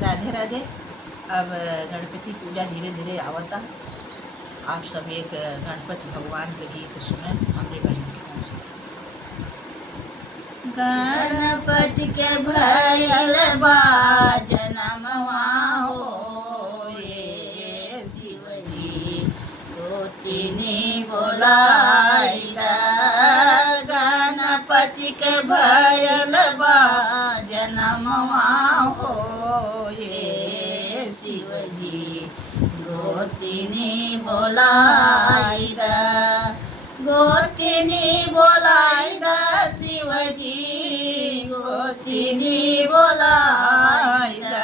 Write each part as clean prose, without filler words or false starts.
राधे राधे। अब गणपति पूजा धीरे धीरे आवता। आप सब एक गणपति भगवान के गीत सुने हमरे बहन के मुँह से। गणपति के भइल बा जनमवा हो ये शिवजी गोतिनी बोलाई दा। गणपति के भइल बा जनमवा हो ये शिवजी गोतिनी बोलाई दा। गोतिनी बोलाई दा शिवजी गोतिनी बोलाई दा।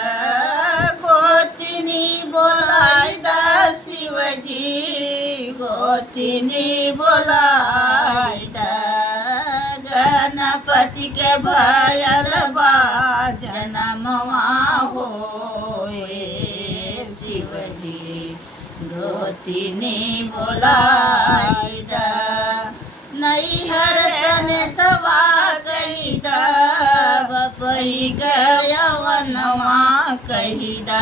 गोतिनी बोलाई दा शिवजी गोतिनी बोलाई दा। गणपति के भइल बा जनमवा हो ये शिवजी गोतिनी बोलाई दा। नैहर सन सवा कही दा बपई गयवनवा कही दा।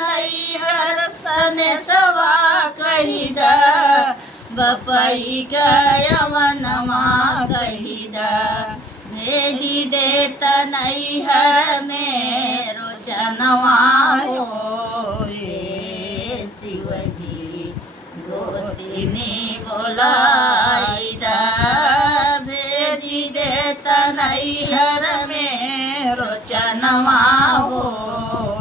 नैहर सन सवा कही दा बपई गयवनवा कही दा। भेजी देत नैहर में रोचनवा हो ये शिवजी गोतिनी बोलाई दा। भेजी देत नैहर में रोचनवा हो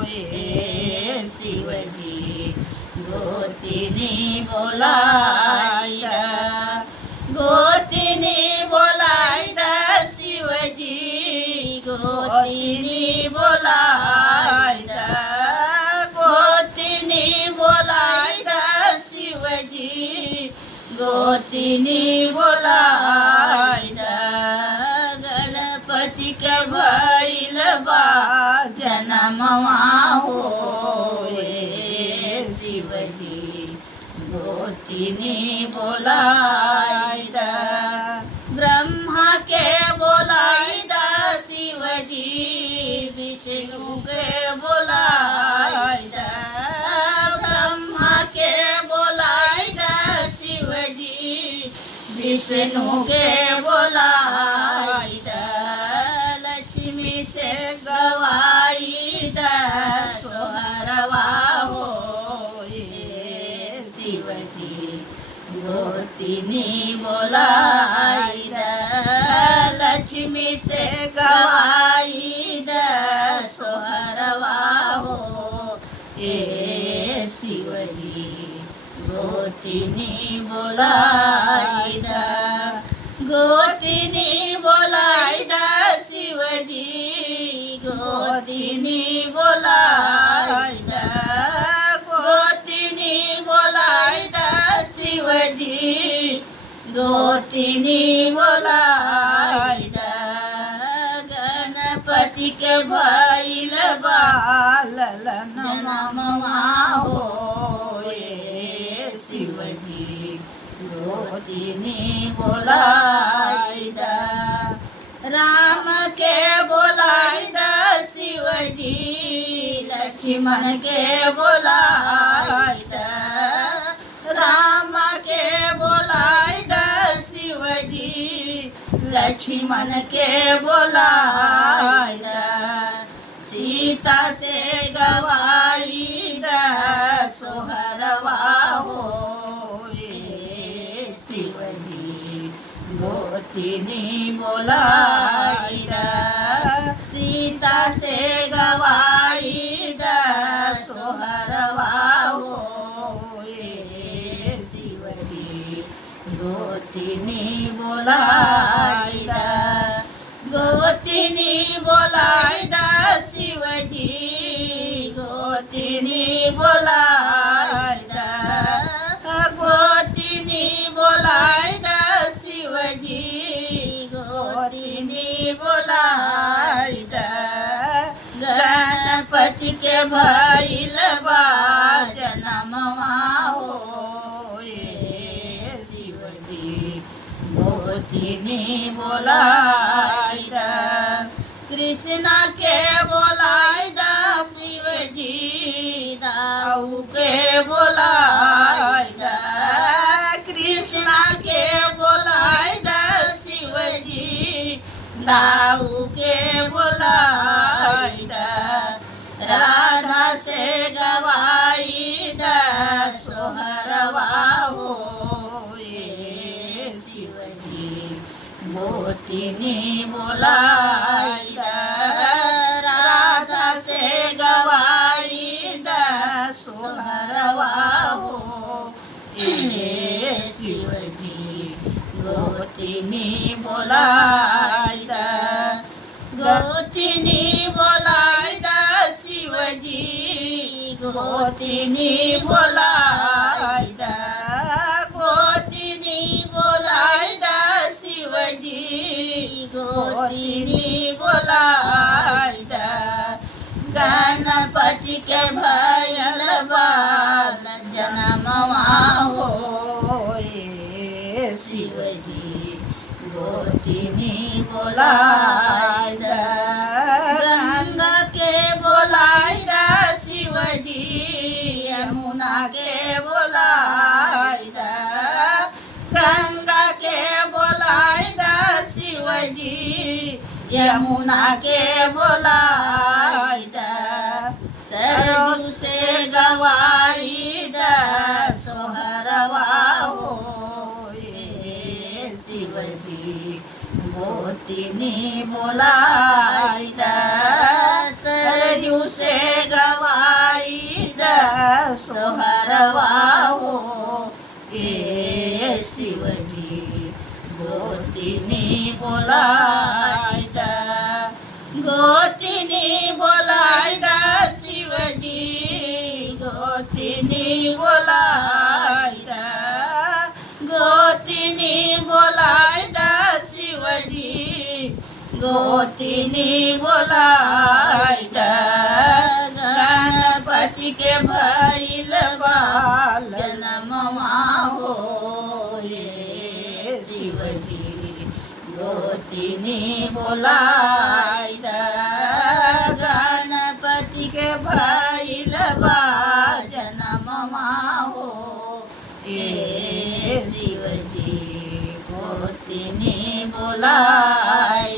ये शिवजी गोतिनी बोलाई दा। गोतिनी बोलाई दा शिवजी गोतिनी बोलाई दा। गोतिनी बोलाई दा शिवजी गोतिनी बोलाई दा। गणपति के भइल बा जनमवा हो ये शिवजी गोतिनी बोलाई दा। ब्रह्मा के बोलाई दा शिवजी विष्णु के बोलाई दा। ब्रह्मा के बोलाई दा शिवजी विष्णु के बोलाई दा। लक्ष्मी से गवाई दा सोहरवा हो ये शिवजी गोतिनी बोलाई दा। लक्ष्मी से गवाई दा सोहरवा हो ये शिवजी गोतिनी बोलाई दा। गोतिनी बोलाई दा शिवजी गोतिनी बोलाई दा। गोतिनी बोलाई दा शिवजी गोतिनी बोलाई दा। गणपति के भइल बा जनमवा हो ये शिवजी गोतिनी बोलाई दा। राम के बोलाई दा शिवजी लक्ष्मण के बोलाई दा। राम के बोलाई दा शिवजी लक्ष्मण के बोलाई दा। सीता से गवाई दा सोहरवा हो ये शिवजी गोतिनी बोलाई दा। सीता से गवाई दा सोहरवा हो ये शिवजी गोतिनी बोलाई दा। गोतिनी बोलाई दा शिवजी गोतिनी बोलाई दा। गोतिनी बोलाई दा शिवजी गोतिनी बोलाई दा। गणपति के भइल बा जनमवा हो ये शिवजी गोतिनी बोलाई दा। कृष्णा के बोलाई दा के बोलाय दा कृष्णा के बोलाय दा शिवजी दाऊ के बोलाय दा राधा से गवाई दा सोहरवा हो ये शिवजी मोतीनी बोलाय दा राधा से गवाई दा सोहरवा हो ये शिवजी गोतीनी बोलाय दा गोतीनी बोलाय दा शिवजी गोतीनी बोलाय दा गोतीनी बोलाय दा शिवजी गोतीनी बोलाय दा गणपति के भयल बाल जनमवा हो ये शिवजी गोतीनी बोलाय दा गंगा के बोलाय दा शिवजी यमुना के बोलाय दा गंगा के बोलाय दा शिवजी यमुना के बोलाय दा सरजू से गवाई दा सोहरवा हो ये शिवजी मोतीनी बोलाय दा सरजू से गवाई दा सोहरवा हो ये शिवजी गोतीनी बोलाय दा गोतीनी बोलाय दा शिवजी गोतीनी बोलाय दा गोतीनी बोलाय दा शिवजी गोतीनी बोलाय दा गणपति के भइल बाल जनमवा हो ये शिवजी गोतीनी बोलाय दा गणपति के भइल बाल जनमवा हो ये शिवजी गोतीनी बोलाय